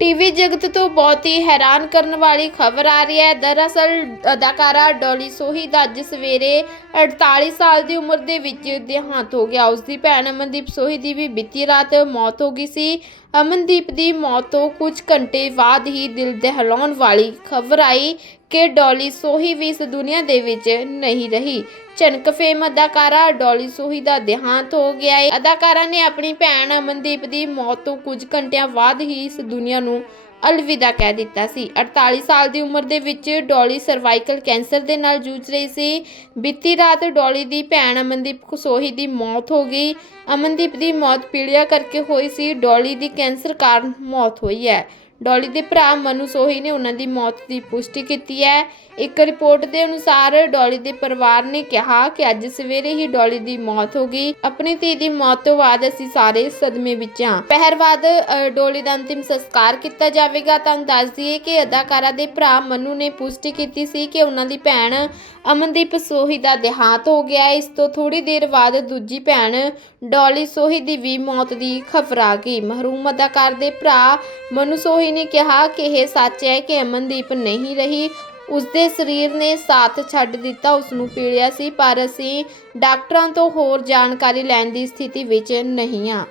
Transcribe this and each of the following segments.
TV ਜਗਤ ਤੋਂ ਬਹੁਤ ਹੀ ਹੈਰਾਨ ਕਰਨ ਵਾਲੀ ਖਬਰ ਆ ਰਹੀ ਹੈ। ਦਰਅਸਲ, ਅਦਾਕਾਰਾ ਡੋਲੀ ਸੋਹੀ ਦਾ ਅੱਜ ਸਵੇਰੇ 48 ਸਾਲ ਦੀ ਉਮਰ ਦੇ ਵਿੱਚ ਦੇਹਾਂਤ ਹੋ ਗਿਆ। ਉਸ ਦੀ ਭੈਣ ਅਮਨਦੀਪ ਸੋਹੀ ਦੀ ਵੀ ਬੀਤੀ ਰਾਤ ਮੌਤ ਹੋ ਗਈ ਸੀ। ਅਮਨਦੀਪ ਦੀ ਮੌਤ ਤੋਂ ਕੁਝ ਘੰਟੇ ਬਾਅਦ ਹੀ ਦਿਲ ਦਹਿਲਾਉਣ ਵਾਲੀ ਖਬਰ ਆਈ ਕਿ ਡੋਲੀ ਸੋਹੀ ਵੀ ਇਸ ਦੁਨੀਆ ਦੇ ਵਿੱਚ ਨਹੀਂ ਰਹੀ। ਚਨਕ ਫੇਮ ਅਦਾਕਾਰਾ ਡੋਲੀ ਸੋਹੀ ਦਾ ਦੇਹਾਂਤ ਹੋ ਗਿਆ ਹੈ ਅਦਾਕਾਰਾ ਨੇ ਆਪਣੀ ਭੈਣ ਅਮਨਦੀਪ ਦੀ ਮੌਤ ਤੋਂ ਕੁਝ ਘੰਟਿਆਂ ਬਾਅਦ ਹੀ ਇਸ ਦੁਨੀਆ ਨੂੰ ਅਲਵਿਦਾ ਕਹਿ ਦਿੱਤਾ ਸੀ। 48 ਸਾਲ ਦੀ ਉਮਰ ਦੇ ਵਿੱਚ ਡੋਲੀ ਸਰਵਾਈਕਲ ਕੈਂਸਰ ਦੇ ਨਾਲ ਜੂਝ ਰਹੀ ਸੀ। ਬੀਤੀ ਰਾਤ ਡੋਲੀ ਦੀ ਭੈਣ ਅਮਨਦੀਪ ਖਸੋਹੀ ਦੀ ਮੌਤ ਹੋ ਗਈ। ਅਮਨਦੀਪ ਦੀ ਮੌਤ ਪੀੜਿਆ ਕਰਕੇ ਹੋਈ ਸੀ। ਡੋਲੀ ਦੀ ਕੈਂਸਰ ਕਾਰਨ ਮੌਤ ਹੋਈ ਹੈ। ਡੋਲੀ ਦੇ ਭਰਾ ਮਨੂ ਸੋਹੀ ਨੇ ਉਹਨਾਂ ਦੀ ਮੌਤ ਦੀ ਪੁਸ਼ਟੀ ਕੀਤੀ ਹੈ। ਇੱਕ ਰਿਪੋਰਟ ਦੇ ਅਨੁਸਾਰ ਡੋਲੀ ਦੇ ਪਰਿਵਾਰ ਨੇ ਕਿਹਾ ਕਿ ਅੱਜ ਸਵੇਰੇ ਹੀ ਡੋਲੀ ਦੀ ਮੌਤ ਹੋ ਗਈ। ਆਪਣੀ ਧੀ ਦੀ ਮੌਤ ਤੋਂ ਬਾਅਦ ਅਸੀਂ ਸਾਰੇ ਸਦਮੇ ਵਿੱਚ ਹਾਂ। ਪਹਿਰ ਬਾਅਦ ਅ, ਡੋਲੀ ਦਾ ਅੰਤਿਮ ਸੰਸਕਾਰ ਕੀਤਾ ਜਾਵੇਗਾ। ਤਾਂ ਦੱਸ ਦਈਏ ਕਿ ਅਦਾਕਾਰਾ ਦੇ ਭਰਾ ਮਨੂ ਨੇ ਪੁਸ਼ਟੀ ਕੀਤੀ ਸੀ ਕਿ ਉਹਨਾਂ ਦੀ ਭੈਣ ਅਮਨਦੀਪ ਸੋਹੀ ਦਾ ਦੇਹਾਂਤ ਹੋ ਗਿਆ। ਇਸ ਤੋਂ ਥੋੜੀ ਦੇਰ ਬਾਅਦ ਦੂਜੀ ਭੈਣ ਡੋਲੀ ਸੋਹੀ ਦੀ ਵੀ ਮੌਤ ਦੀ ਖਬਰ ਆ ਗਈ। ਮਹਰੂਮ ਅਦਾਕਾਰ ਦੇ ਭਰਾ ਮਨੂ ਸੋਹੀ ਨੇ ਕਿਹਾ ਕਿ ਇਹ ਸੱਚ ਹੈ ਕਿ ਅਮਨਦੀਪ ਨਹੀਂ ਰਹੀ। ਉਸਦੇ ਸਰੀਰ ਨੇ ਸਾਥ ਛੱਡ ਦਿੱਤਾ ਉਸ ਨੂੰ ਪੀੜਿਆ ਸੀ, ਪਰ ਅਸੀਂ ਡਾਕਟਰਾਂ ਤੋਂ ਹੋਰ ਜਾਣਕਾਰੀ ਲੈਣ ਦੀ ਸਥਿਤੀ ਵਿੱਚ ਨਹੀਂ ਹਾਂ।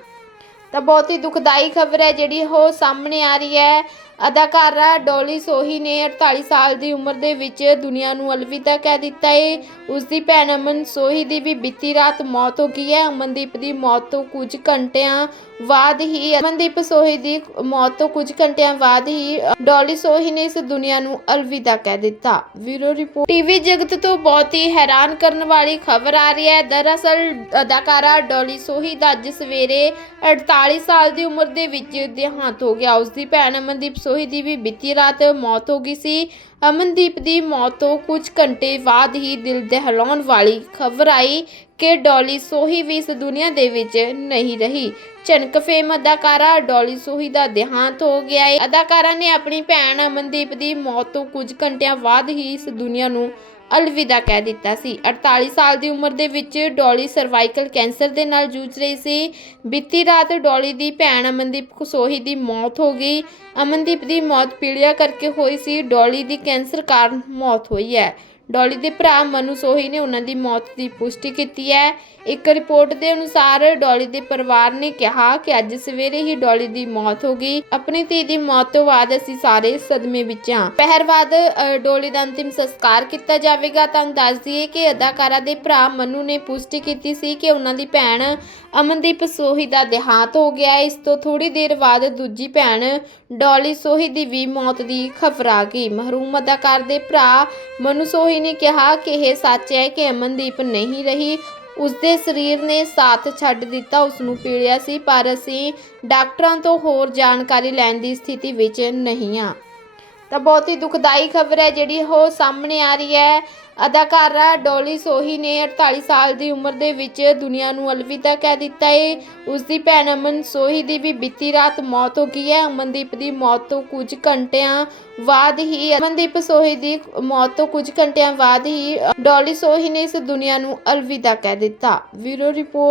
ਤਾਂ ਬਹੁਤ ਹੀ ਦੁਖਦਾਈ ਖਬਰ ਹੈ ਜਿਹੜੀ ਉਹ ਸਾਹਮਣੇ ਆ ਰਹੀ ਹੈ। ਅਦਾਕਾਰਾ ਡੋਲੀ ਸੋਹੀ ਨੇ 48 ਸਾਲ ਦੀ ਉਮਰ ਦੇ ਵਿੱਚ ਦੁਨੀਆ ਨੂੰ ਅਲਵਿਦਾ ਕਹਿ ਦਿੱਤਾ ਏ। ਉਸ ਦੀ ਭੈਣ ਅਮਨ ਸੋਹੀ ਦੀ ਵੀ ਬੀਤੀ ਰਾਤ ਮੌਤ ਹੋ ਗਈ ਹੈ। ਅਮਨਦੀਪ ਦੀ ਮੌਤ ਤੋਂ ਕੁਝ ਘੰਟਿਆਂ ਬਾਅਦ ਹੀ ਅਮਨਦੀਪ ਸੋਹੀ ਦੀ ਮੌਤ ਤੋਂ ਕੁਝ ਘੰਟਿਆਂ ਬਾਅਦ ਹੀ ਡੋਲੀ ਸੋਹੀ ਨੇ ਇਸ ਦੁਨੀਆ ਨੂੰ ਅਲਵਿਦਾ ਕਹਿ ਦਿੱਤਾ। ਵੀਰੋ ਰਿਪੋਰਟ। ਟੀਵੀ ਜਗਤ ਤੋਂ ਬਹੁਤ ਹੀ ਹੈਰਾਨ ਕਰਨ ਵਾਲੀ ਖਬਰ ਆ ਰਹੀ ਹੈ। ਦਰਅਸਲ ਅਦਾਕਾਰਾ ਡੋਲੀ ਸੋਹੀ ਦਾ ਅੱਜ ਸਵੇਰੇ 48 ਸਾਲ ਦੀ ਉਮਰ ਦੇ ਵਿੱਚ ਦੇਹਾਂਤ ਹੋ ਗਿਆ। ਉਸ ਦੀ ਭੈਣ ਅਮਨਦੀਪ ਸੋਹੀ ਦੀ ਵੀ ਬੀਤੀ ਰਾਤ ਮੌਤ ਹੋ ਗਈ ਸੀ। ਅਮਨਦੀਪ ਦੀ ਮੌਤ ਤੋਂ ਕੁਝ ਘੰਟੇ ਬਾਅਦ ਹੀ ਦਿਲ ਦਹਿਲਾਉਣ ਵਾਲੀ ਖਬਰ ਆਈ ਕਿ ਡੋਲੀ ਸੋਹੀ ਵੀ ਇਸ ਦੁਨੀਆ ਦੇ ਵਿੱਚ ਨਹੀਂ ਰਹੀ। ਚਨਕ ਫੇਮ ਅਦਾਕਾਰਾ ਡੋਲੀ ਸੋਹੀ ਦਾ ਦੇਹਾਂਤ ਹੋ ਗਿਆ ਹੈ ਅਦਾਕਾਰਾ ਨੇ ਆਪਣੀ ਭੈਣ ਅਮਨਦੀਪ ਦੀ ਮੌਤ ਤੋਂ ਕੁਝ ਘੰਟਿਆਂ ਬਾਅਦ ਹੀ ਇਸ ਦੁਨੀਆ ਨੂੰ ਅਲਵਿਦਾ ਕਹਿ ਦਿੱਤਾ ਸੀ। 48 ਸਾਲ ਦੀ ਉਮਰ ਦੇ ਵਿੱਚ ਡੋਲੀ ਸਰਵਾਈਕਲ ਕੈਂਸਰ ਦੇ ਨਾਲ ਜੂਝ ਰਹੀ ਸੀ। ਬੀਤੀ ਰਾਤ ਡੋਲੀ ਦੀ ਭੈਣ ਅਮਨਦੀਪ ਖਸੋਹੀ ਦੀ ਮੌਤ ਹੋ ਗਈ। ਅਮਨਦੀਪ ਦੀ ਮੌਤ ਪੀੜਿਆ ਕਰਕੇ ਹੋਈ ਸੀ। ਡੋਲੀ ਦੀ ਕੈਂਸਰ ਕਾਰਨ ਮੌਤ ਹੋਈ ਹੈ। ਡੋਲੀ ਦੇ ਭਰਾ ਮਨੂ ਸੋਹੀ ਨੇ ਉਹਨਾਂ ਦੀ ਮੌਤ ਦੀ ਪੁਸ਼ਟੀ ਕੀਤੀ ਹੈ। ਇੱਕ ਰਿਪੋਰਟ ਦੇ ਅਨੁਸਾਰ ਡੋਲੀ ਦੇ ਪਰਿਵਾਰ ਨੇ ਕਿਹਾ ਕਿ ਅੱਜ ਸਵੇਰੇ ਹੀ ਡੋਲੀ ਦੀ ਮੌਤ ਹੋ ਗਈ। ਆਪਣੀ ਧੀ ਦੀ ਮੌਤ ਤੋਂ ਬਾਅਦ ਅਸੀਂ ਸਾਰੇ ਸਦਮੇ ਵਿੱਚ ਹਾਂ। ਪਹਿਰ ਬਾਅਦ ਡੋਲੀ ਦਾ ਅੰਤਿਮ ਸੰਸਕਾਰ ਕੀਤਾ ਜਾਵੇਗਾ। ਤਾਂ ਦੱਸ ਦਈਏ ਕਿ ਅਦਾਕਾਰਾ ਦੇ ਭਰਾ ਮਨੂ ਨੇ ਪੁਸ਼ਟੀ ਕੀਤੀ ਸੀ ਕਿ ਉਹਨਾਂ ਦੀ ਭੈਣ ਅਮਨਦੀਪ ਸੋਹੀ ਦਾ ਦੇਹਾਂਤ ਹੋ ਗਿਆ ਇਸ ਤੋਂ ਥੋੜੀ ਦੇਰ ਬਾਅਦ ਦੂਜੀ ਭੈਣ ਡੋਲੀ ਸੋਹੀ ਦੀ ਵੀ ਮੌਤ ਦੀ ਖਬਰ ਆ ਗਈ। ਮਹਰੂਮ ਅਦਾਕਾਰ ਦੇ ਭਰਾ ਮਨੂ ਸੋਹੀ ਨੇ ਕਿਹਾ ਕਿ ਇਹ ਸੱਚ ਹੈ ਕਿ ਅਮਨਦੀਪ ਨਹੀਂ ਰਹੀ। ਉਸਦੇ ਸਰੀਰ ਨੇ ਸਾਥ ਛੱਡ ਦਿੱਤਾ ਉਸ ਨੂੰ ਪੀੜਿਆ ਸੀ, ਪਰ ਅਸੀਂ ਡਾਕਟਰਾਂ ਤੋਂ ਹੋਰ ਜਾਣਕਾਰੀ ਲੈਣ ਦੀ ਸਥਿਤੀ ਵਿੱਚ ਨਹੀਂ ਹਾਂ। ਤਾਂ ਬਹੁਤ ਹੀ ਦੁਖਦਾਈ ਖਬਰ ਹੈ ਜਿਹੜੀ ਉਹ ਸਾਹਮਣੇ ਆ ਰਹੀ ਹੈ। ਅਦਾਕਾਰਾ ਡੋਲੀ ਸੋਹੀ ਨੇ 48 ਸਾਲ ਦੀ ਉਮਰ ਦੇ ਵਿੱਚ ਦੁਨੀਆ ਨੂੰ ਅਲਵਿਦਾ ਕਹਿ ਦਿੱਤਾ ਏ। ਉਸ ਦੀ ਭੈਣ ਅਮਨ ਸੋਹੀ ਦੀ ਵੀ ਬੀਤੀ ਰਾਤ ਮੌਤ ਹੋ ਗਈ ਹੈ। ਅਮਨਦੀਪ ਦੀ ਮੌਤ ਤੋਂ ਕੁਝ ਘੰਟਿਆਂ ਬਾਅਦ ਹੀ ਅਮਨਦੀਪ ਸੋਹੀ ਦੀ ਮੌਤ ਤੋਂ ਕੁਝ ਘੰਟਿਆਂ ਬਾਅਦ ਹੀ ਡੋਲੀ ਸੋਹੀ ਨੇ ਇਸ ਦੁਨੀਆ ਨੂੰ ਅਲਵਿਦਾ ਕਹਿ ਦਿੱਤਾ। Bureau report